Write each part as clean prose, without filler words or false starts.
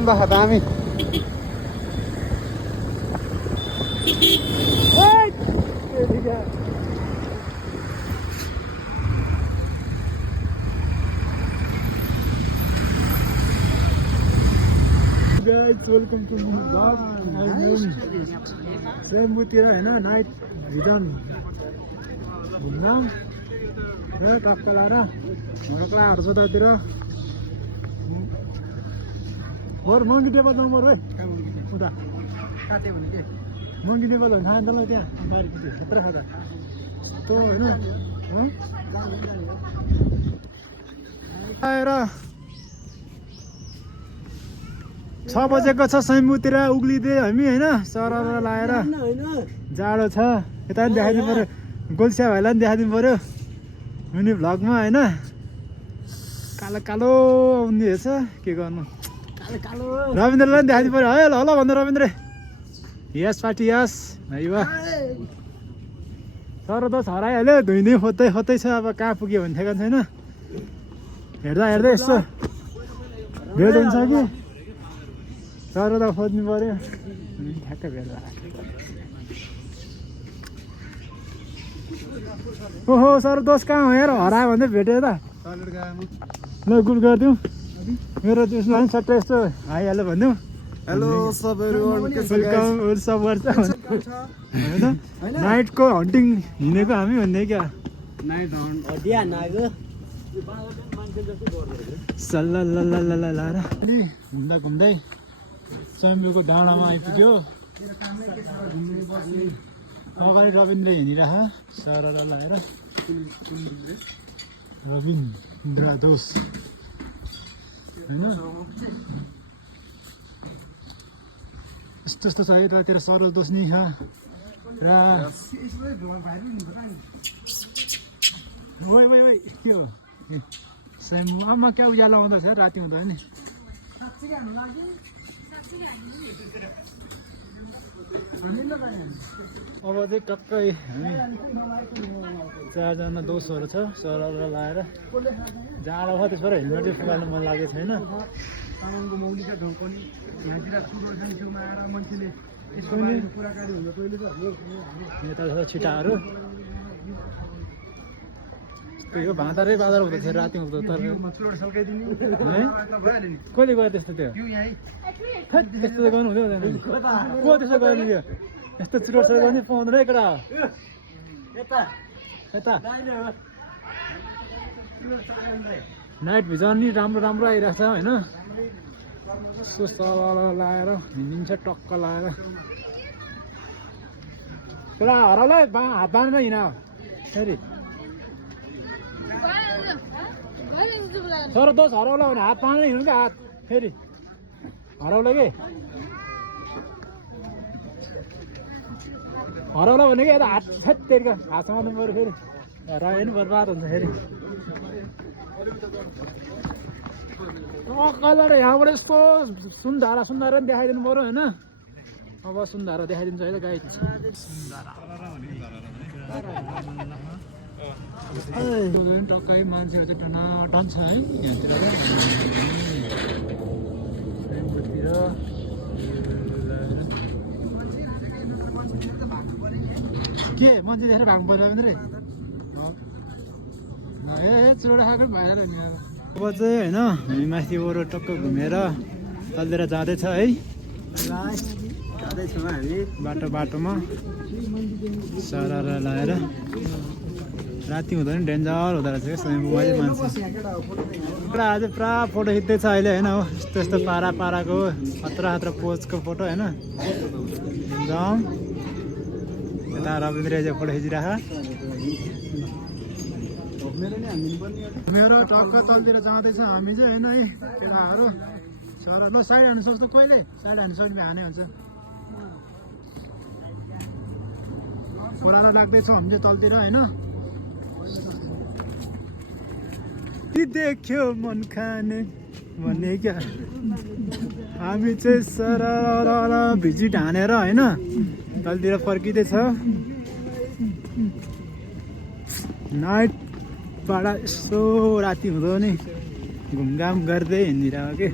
नि त दामी वेलकम टु रेम्बुतिर होइन नाइट भिजन घुम्न र कफका लाएर हरक्लाहरू छ त्यतिर मङ्गी टेबल नम्बर है उता काट्यो भने के मङ्गी टेबल भने खान्छ ल त्यहाँ बारीपट्टि थुप्रै खाँदा त्यो होइन आएर 6 बजेको छ सैमुतिर उक्लिँदै हामी होइन सरर लाएर जाडो छ यता पनि देखाइदिनु पऱ्यो गोल्सिया भाइलाई पनि देखाइदिनु पऱ्यो मिनी भ्लगमा होइन कालो कालो आउने रहेछ के गर्नु रविन्द्रलाई पनि देखाइदिनु पऱ्यो है ल ल भन्दा रविन्द्र यस पार्टी यस भाइ वा सर त हराइहाल्यो धुइँदै खोज्दै खोज्दै छ अब कहाँ पुग्यो भने ठेगान छैन हेर्दा हेर्दै यस्तो भेट हुन्छ कि सर त खोज्नु पऱ्यो ठ्याक्क भेट ओहो सर दोष कहाँ हो यार हरायो भने भेट्यो त ल गुड गरिदिउँ मेरो त्यसमा पनि सट्टै यस्तो आइहाल्यो भनिदिउँ हेलो सब होइन नाइटको हन्टिङ हिँडेको हामी भन्ने क्या सल्ला लाएर घुम्दा घुम्दै चम्बुको डाँडामा आइपुग्यो अगाडि रविन्द्र हिँडिरह सरर लाएर रविन्द्र दोष होइन यस्तो यस्तो छ यतातिर सरल दोष नि छ र के हो साइमु आमा क्या उज्यालो आउँदैछ राति हुँदा नि अब चाहिँ टक्कै हामी 4जना दोषहरू छ सरल लाएर जाडो भयो त्यसबाट हेलमेटै फुकाल्नु मन लागेको छैन यता छ छिटाहरू यो भाँदारै बाजार हुँदो थियो राति हुँदो तर कहिले गयो त्यस्तो त्यो त्यस्तो त गर्नु हुँदैन को त्यस्तो गर्नु थियो यस्तो चुरोट गर्ने पाउँदैन केटा यता नाइट भिजन नि राम्रो राम्रो आइरहेको छ होइन सुस्त लाएर हिँडिन्छ टक्क लाएर त्यसलाई हराउलाई हात बाँधेर हिँड फेरि सर दोष हराउला भने हात बाँधेर हिँड्नु क्या हात फेरि हराउला कि हराउला भने कि यता हात फेरि हात समाउनु पऱ्यो फेरि हरायो नि बर्बाद हुन्छ फेरि कलर यहाँबाट यस्तो सुन्धारा पनि देखाइदिनु पऱ्यो होइन अब सुन्धारा देखाइदिन्छ है त गाई टक्कै मान्छेहरू चाहिँ टनाटन छ है यहाँतिर के मान्छे देखेर भाग्नु पर्यो भने ए चुरोट खाएको भएर नि अब चाहिँ होइन हामी माथिबाट टक्क घुमेर तलतिर जाँदैछ है बाटोमा सरर लाएर राति हुँदा नि डेन्जर हुँदो रहेछ क्या स्वयम्भूमा मान्छे पुरा आज पुरा फोटो खिच्दैछ अहिले होइन हो यस्तो यस्तो पाराको खतरा पोजको फोटो होइन एकदम यता रविन्द्र चाहिँ फोटो खिचिराख मेरो टक्क तलतिर जाँदैछ हामी चाहिँ होइन है केटाहरू सर ल साइड हान्नु सक्छ कहिले साइड हान्नु सक्ने हाने हुन्छ खोलालाई लाग्दैछौँ हामी चाहिँ तलतिर होइन देख्यो मन खाने भन्ने क्या हामी चाहिँ सरर भिजिट हानेर होइन तलतिर फर्किँदैछ नाइटबाट यसो राति हुँदो नि घुमघाम गर्दै हिँडिरहेको कि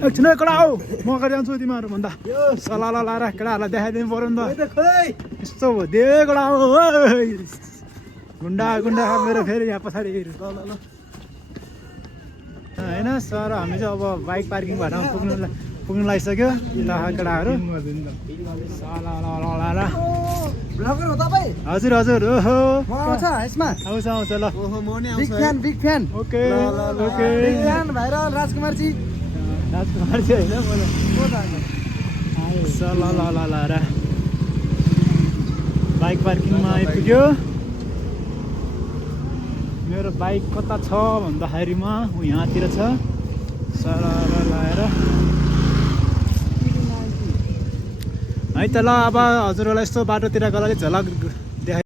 एकछिन है केटा हो म अगाडि जान्छु तिमीहरू भन्दा सल्लाह लाएर केटाहरूलाई देखाइदिनु पऱ्यो नि त यस्तो हो दे केटा हो गुन्डा गुन्डा मेरो फेरि यहाँ पछाडि होइन सर हामी चाहिँ अब बाइक पार्किङ भएर पुग्नु लागिसक्यो ल केटाहरू हजुर हजुर ओहो आउँछ आउँछ ल big fan okay okay viral Rajkumar ji होइन ल ल ल ल र बाइक पार्किङमा आइपुग्यो मेरो बाइक कता छ भन्दाखेरिमा ऊ यहाँतिर छ सर लगाएर है त ल अब हजुरहरूलाई यस्तो बाटोतिर गएर झलक